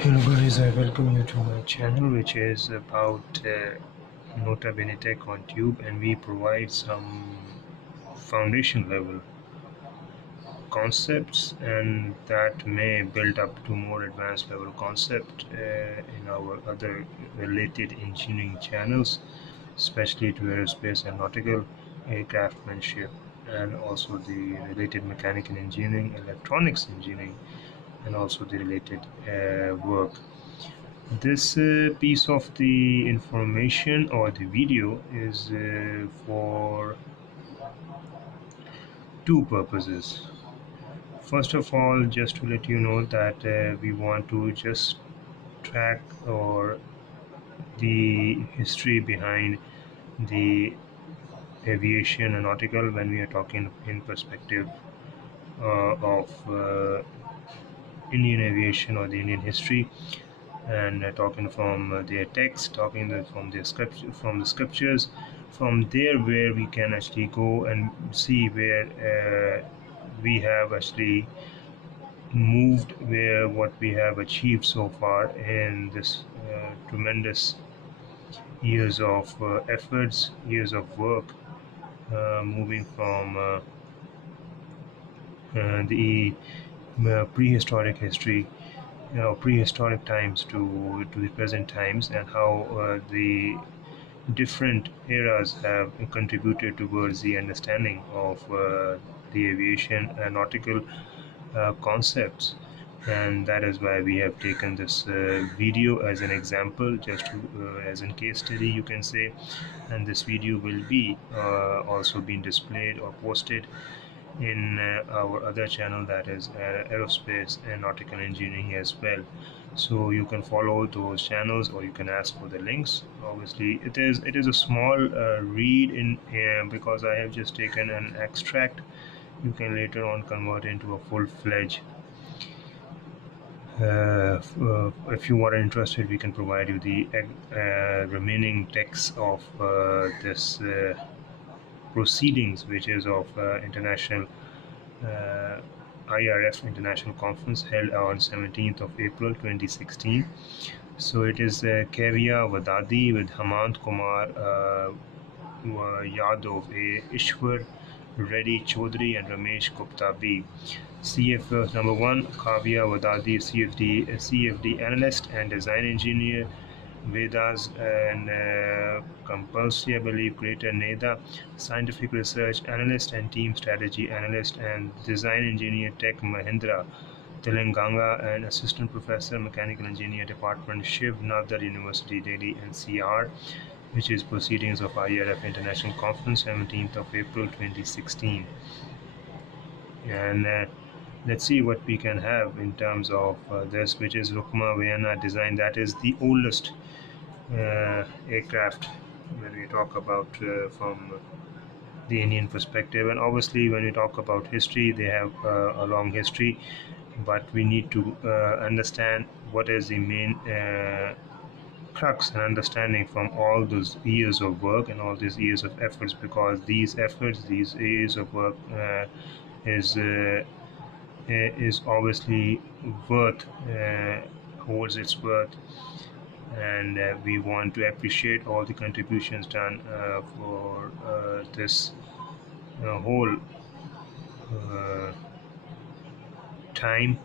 Hello guys, I welcome you to my channel which is about Nota Bene Tech on Tube, and we provide some foundation level concepts and that may build up to more advanced level concept in our other related engineering channels, especially to aerospace and nautical, aircraftmanship, and also the related mechanical engineering, electronics engineering, and also the related work. This piece of the information or the video is for two purposes. First of all, just to let you know that we want to just track or the history behind the aviation and nautical when we are talking in perspective of Indian aviation or the Indian history, and talking from their text, talking from their scripture, from the scriptures, from there where we can actually go and see where we have actually moved, where what we have achieved so far in this tremendous years of efforts, years of work, moving from the prehistoric history, prehistoric times to the present times, and how the different eras have contributed towards the understanding of the aviation and nautical concepts. And that is why we have taken this video as an example, just to, as a case study, you can say. And this video will be also being displayed or posted in our other channel, that is aerospace and nautical engineering as well. So you can follow those channels or you can ask for the links. Obviously it is a small read in because I have just taken an extract. You can later on convert into a full-fledged if you are interested, we can provide you the remaining text of this proceedings, which is of international uh, IRF International Conference held on 17th of April 2016. So it is Kavya Vadadi with Hamant Kumar Yadav A. Ishwar Reddy Chaudhary and Ramesh Gupta B. CF number one, Kavya Vadadi, CFD analyst and design engineer, Vedas and Compulsory, I believe, Greater Neda, scientific research analyst and team strategy analyst, and design engineer Tech Mahindra, Telangana, and assistant professor mechanical engineer department Shiv Nadar University, Delhi NCR, which is proceedings of IRF International Conference 17th of April 2016. And let's see what we can have in terms of this, which is Rukma Vimana design. That is the oldest aircraft when we talk about from the Indian perspective. And obviously when we talk about history, they have a long history, but we need to understand what is the main crux and understanding from all those years of work and all these years of efforts, because these efforts, these years of work is is obviously worth holds its worth, and we want to appreciate all the contributions done for this whole uh, time.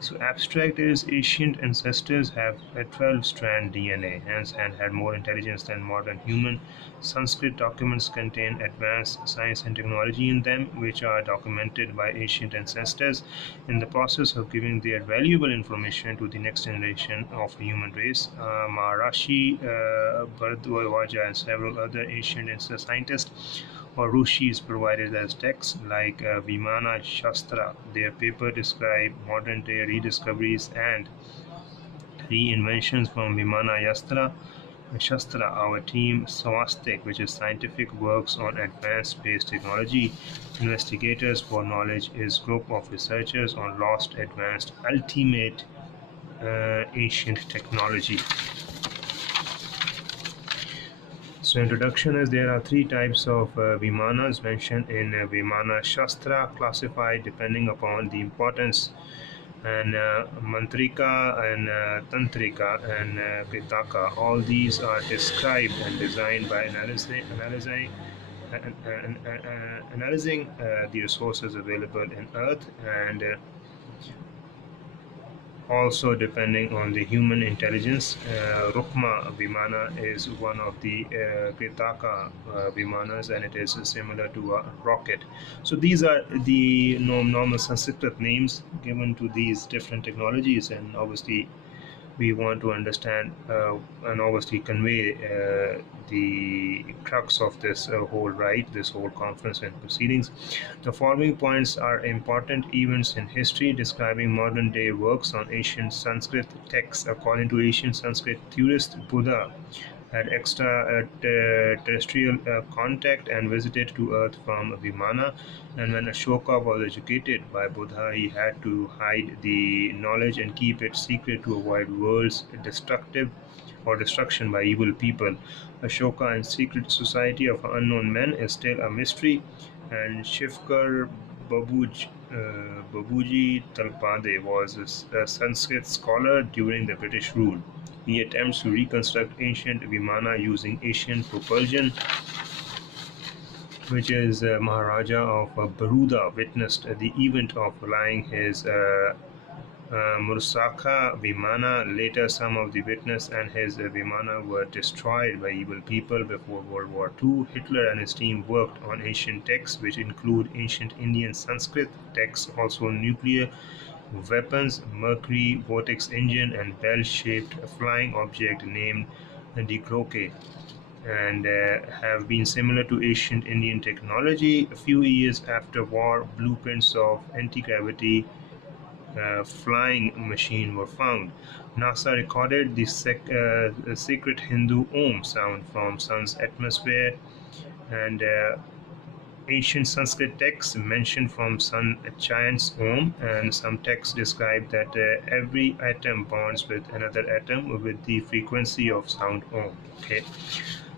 So abstract is ancient ancestors have a 12-strand DNA, hence and had more intelligence than modern human. Sanskrit documents contain advanced science and technology in them, which are documented by ancient ancestors in the process of giving their valuable information to the next generation of the human race. Maharishi Bharadwaja and several other ancient scientists or Rishis provided as texts like Vimana Shastra. Their paper describe modern-day rediscoveries and reinventions from Vimana Shastra. Our team Swastik, which is scientific works on advanced space technology. Investigators for Knowledge is group of researchers on lost, advanced, ultimate ancient technology. So introduction is there are three types of Vimanas mentioned in Vimana Shastra, classified depending upon the importance and Mantrika and Tantrika and Kritaka. All these are described and designed by analyzing the resources available in Earth and also depending on the human intelligence. Rukma Vimana is one of the Kritaka Vimanas, and it is similar to a rocket. So these are the normal Sanskrit names given to these different technologies, and obviously we want to understand and obviously convey the crux of this whole right, this whole conference and proceedings. The following points are important events in history describing modern day works on ancient Sanskrit texts. According to ancient Sanskrit theorist, Buddha had extraterrestrial contact and visited to Earth from Vimana. And when Ashoka was educated by Buddha, he had to hide the knowledge and keep it secret to avoid world's destructive or destruction by evil people. Ashoka and secret society of unknown men is still a mystery, and Shivkar Babuji Talpade was a Sanskrit scholar during the British rule. He attempts to reconstruct ancient Vimana using Asian propulsion, which is Maharaja of Baroda witnessed the event of flying his Mursaka Vimana. Later, some of the witness and his Vimana were destroyed by evil people before World War II. Hitler and his team worked on ancient texts, which include ancient Indian Sanskrit texts, also nuclear weapons, Mercury vortex engine, and bell-shaped flying object named Dikroke, and have been similar to ancient Indian technology. A few years after war, blueprints of anti-gravity flying machine were found. NASA recorded the secret Hindu Om sound from Sun's atmosphere, and ancient Sanskrit texts mention from sun giants Om, and some texts describe that every atom bonds with another atom with the frequency of sound Om. Okay.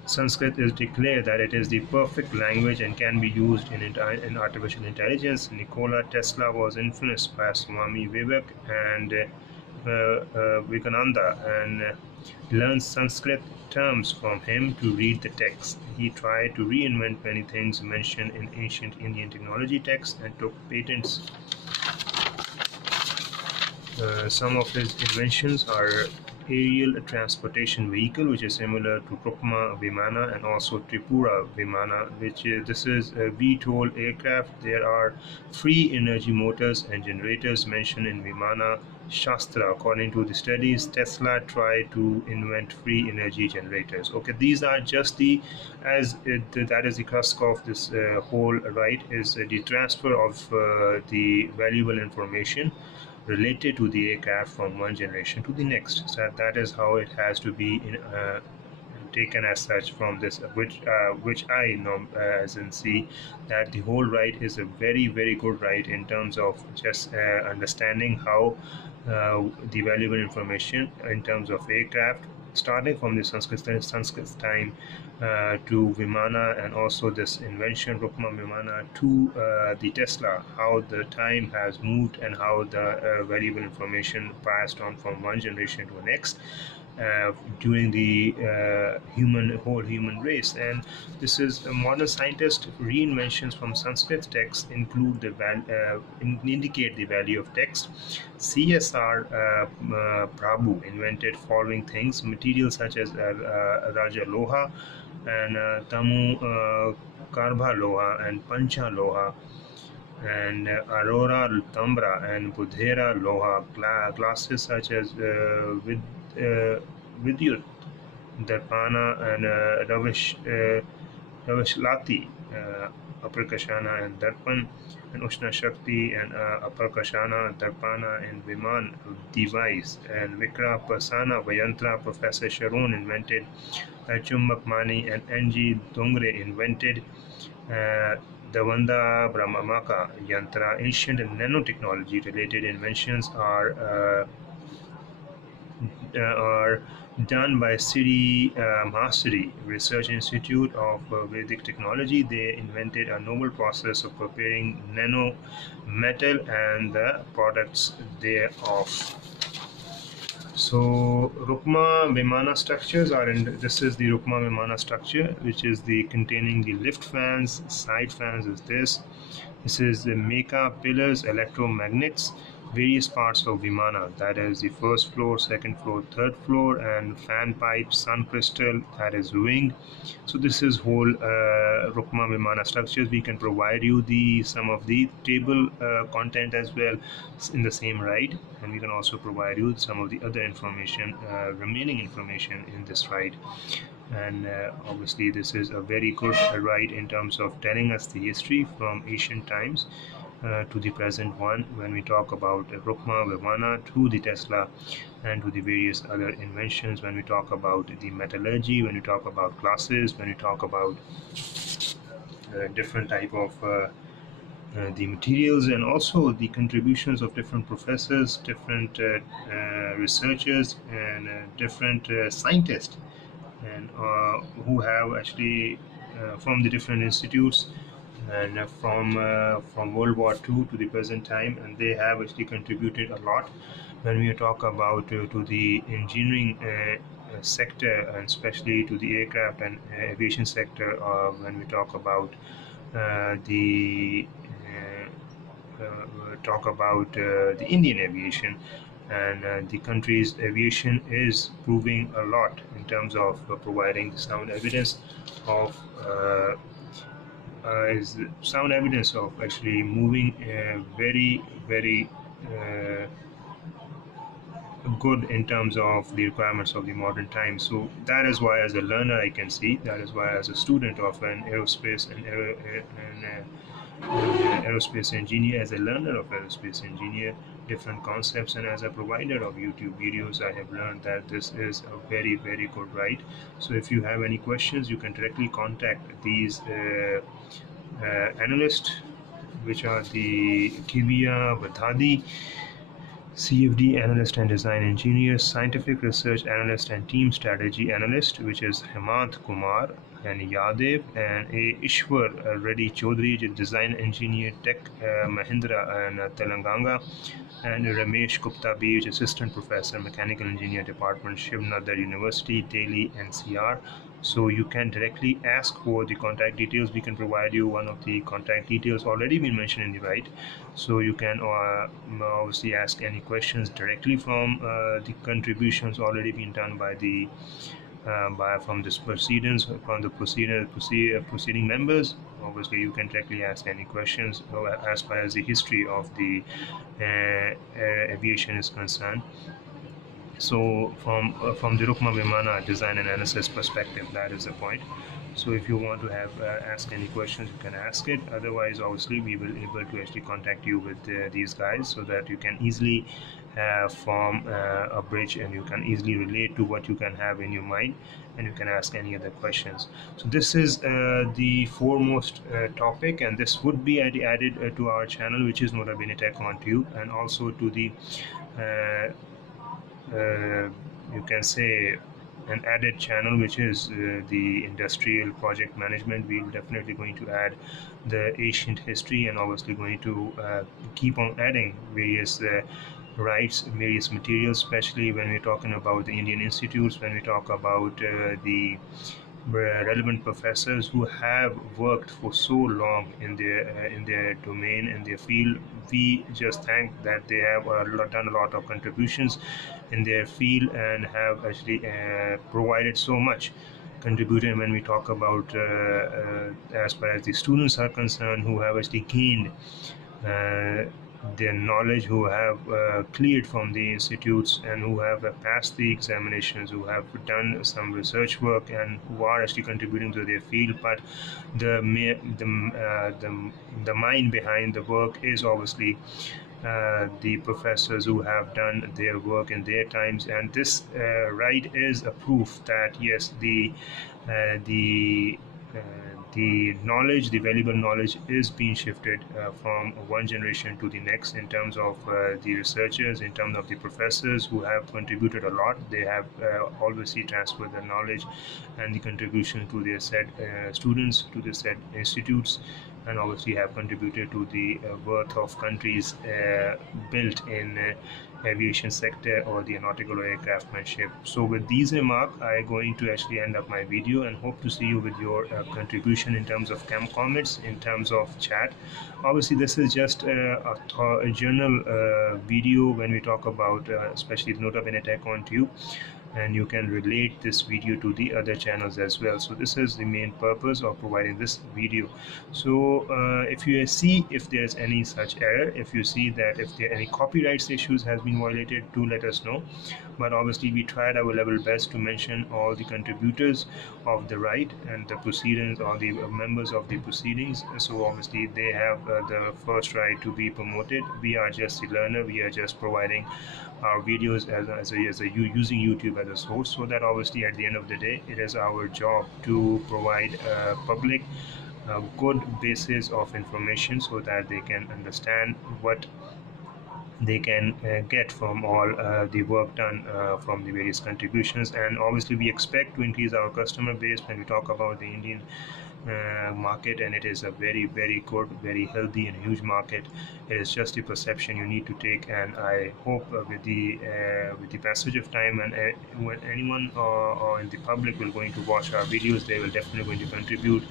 Sanskrit is declared that it is the perfect language and can be used in artificial intelligence. Nikola Tesla was influenced by Swami Vivek and Vivekananda and learned Sanskrit terms from him to read the text. He tried to reinvent many things mentioned in ancient Indian technology texts and took patents. Some of his inventions are aerial transportation vehicle, which is similar to Rukma Vimana, and also Tripura Vimana, which is this is a VTOL aircraft. There are free energy motors and generators mentioned in Vimana Shastra. According to the studies, Tesla tried to invent free energy generators. Okay, these are just the that is the crux of this whole right is the transfer of the valuable information related to the aircraft from one generation to the next. So that is how it has to be taken as such from this, which I know as in see that the whole ride is a very good ride in terms of just understanding how the valuable information in terms of aircraft starting from the Sanskrit time to Vimana, and also this invention Rukma Vimana to the Tesla, how the time has moved and how the valuable information passed on from one generation to the next during the whole human race. And this is a modern scientist reinventions from Sanskrit texts include indicate the value of text. CSR Prabhu invented following things: materials such as Raja Loha and Tamu Karbha Loha and Pancha Loha and Aurora Tambra and Budhera Loha, classes such as Vidyut, Darpana, and Ravishlati, Aprakashana and Darpan, and Ushna Shakti and Aprakashana, Darpana and Viman device, and Vikra Pasana Vayantra. Professor Sharon invented Chummak Mani, and N.G. Dongre invented uh, Davanda Brahmamaka Yantra. Ancient and nanotechnology related inventions are are done by Sri Mahasari Research Institute of Vedic Technology. They invented a novel process of preparing nano metal and the products thereof. So Rukma Vimana structures are in. This is the Rukma Vimana structure, which is the containing the lift fans, side fans is this. This is the Meka pillars, electromagnets, various parts of Vimana. That is the first floor, second floor, third floor, and fan pipe, sun crystal. That is wing. So this is whole Rukma Vimana structures. We can provide you the some of the table content as well in the same ride, and we can also provide you some of the other information, remaining information in this ride. And obviously this is a very good ride in terms of telling us the history from ancient times to the present one, when we talk about Rukma, Vimana, to the Tesla, and to the various other inventions, when we talk about the metallurgy, when we talk about classes, when we talk about different type of the materials, and also the contributions of different professors, different researchers, and different scientists, and who have actually from the different institutes, and from World War II to the present time, and they have actually contributed a lot when we talk about to the engineering sector, and especially to the aircraft and aviation sector. When we talk about the talk about the Indian aviation, and the country's aviation is proving a lot in terms of providing the sound evidence of is sound evidence of actually moving very uh, good in terms of the requirements of the modern times. So that is why, as a learner, I can see, that is why, as a student of an aerospace and aerospace engineer, as a learner of aerospace engineer, different concepts, and as a provider of YouTube videos, I have learned that this is a very good ride. So if you have any questions, you can directly contact these analysts, which are the Kivia Vadhadi, CFD analyst and design engineer, scientific research analyst and team strategy analyst, which is Hemant Kumar and Yadev, and A. Ishwar Reddy Chaudhary, design engineer, tech Mahindra and Telangana, and Ramesh Gupta B, assistant professor, mechanical engineer department, Shiv Nadar University, Delhi, NCR. So you can directly ask for the contact details. We can provide you one of the contact details already been mentioned in the right. So you can obviously ask any questions directly from the contributions already been done by the by from this proceedings from the proceeding members. Obviously you can directly ask any questions as far as the history of the aviation is concerned. So from the Rukma Vimana design and analysis perspective, that is the point. So if you want to have ask any questions, you can ask it. Otherwise, obviously, we will able to actually contact you with these guys, so that you can easily form a bridge, and you can easily relate to what you can have in your mind, and you can ask any other questions. So this is the foremost topic, and this would be added to our channel, which is Nora Bene Tech on Tube, and also to the uh, you can say an added channel, which is the industrial project management. We're definitely going to add the ancient history, and obviously going to keep on adding various rights, various materials, especially when we're talking about the Indian institutes, when we talk about the relevant professors who have worked for so long in their domain, in their field. We just thank that they have done a lot of contributions in their field, and have actually provided so much contributed. When we talk about as far as the students are concerned, who have actually gained uh, their knowledge, who have cleared from the institutes, and who have passed the examinations, who have done some research work, and who are actually contributing to their field. But the the mind behind the work is obviously the professors who have done their work in their times. And this right is a proof that yes, the the knowledge, the valuable knowledge, is being shifted from one generation to the next in terms of the researchers, in terms of the professors who have contributed a lot. They have obviously transferred the knowledge and the contribution to their said students, to the said institutes, and obviously have contributed to the worth of countries built in aviation sector or the nautical or aircraftmanship. So with these remarks, I'm going to actually end up my video and hope to see you with your contribution in terms of comments, in terms of chat. Obviously, this is just a general video when we talk about especially the Nota Bene Tech on Tube, and you can relate this video to the other channels as well. So this is the main purpose of providing this video. So if you see if there's any such error, if you see that if there any copyrights issues has been violated, do let us know. But obviously we tried our level best to mention all the contributors of the right and the proceedings, or the members of the proceedings. So obviously they have the first right to be promoted. We are just the learner, we are just providing our videos using YouTube as a source, so that obviously at the end of the day it is our job to provide public a good basis of information so that they can understand what they can get from all the work done from the various contributions. And obviously we expect to increase our customer base when we talk about the Indian market, and it is a very very good, very healthy and huge market. It is just the perception you need to take, and I hope with the passage of time, and when anyone or in the public will going to watch our videos, they will definitely going to contribute,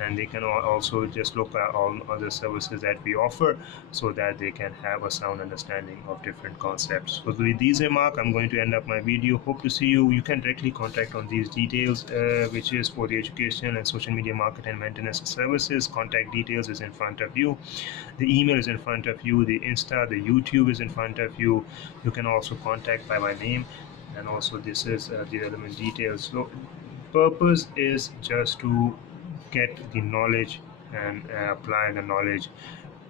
and they can also just look at all other services that we offer so that they can have a sound understanding of different concepts. So with these remarks, I'm going to end up my video. Hope to see you. You can directly contact on these details, which is for the education and social media market and maintenance services. Contact details is in front of you. The email is in front of you. The Insta, the YouTube is in front of you. You can also contact by my name, and also this is the relevant details. So purpose is just to get the knowledge and apply the knowledge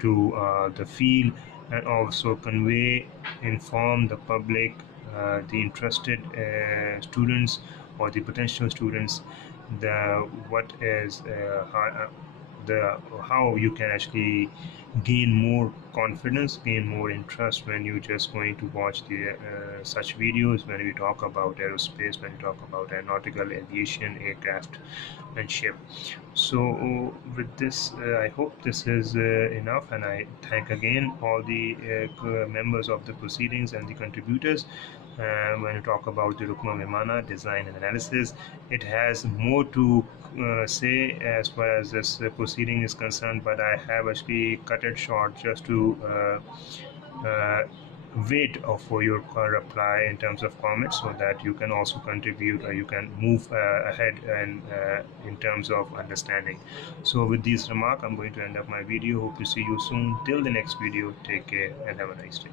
to the field, and also convey, inform the public, the interested students or the potential students, the what is the how you can actually gain more confidence, gain more interest when you just going to watch the such videos when we talk about aerospace, when we talk about aeronautical aviation, aircraft and ship. So with this I hope this is enough, and I thank again all the members of the proceedings and the contributors. When you talk about the Rukma Vimana design and analysis, it has more to say as far as this proceeding is concerned, but I have actually cut it short just to wait for your reply in terms of comments, so that you can also contribute, or you can move ahead and in terms of understanding. So with these remarks, I'm going to end up my video. Hope to see you soon. Till the next video, take care and have a nice day.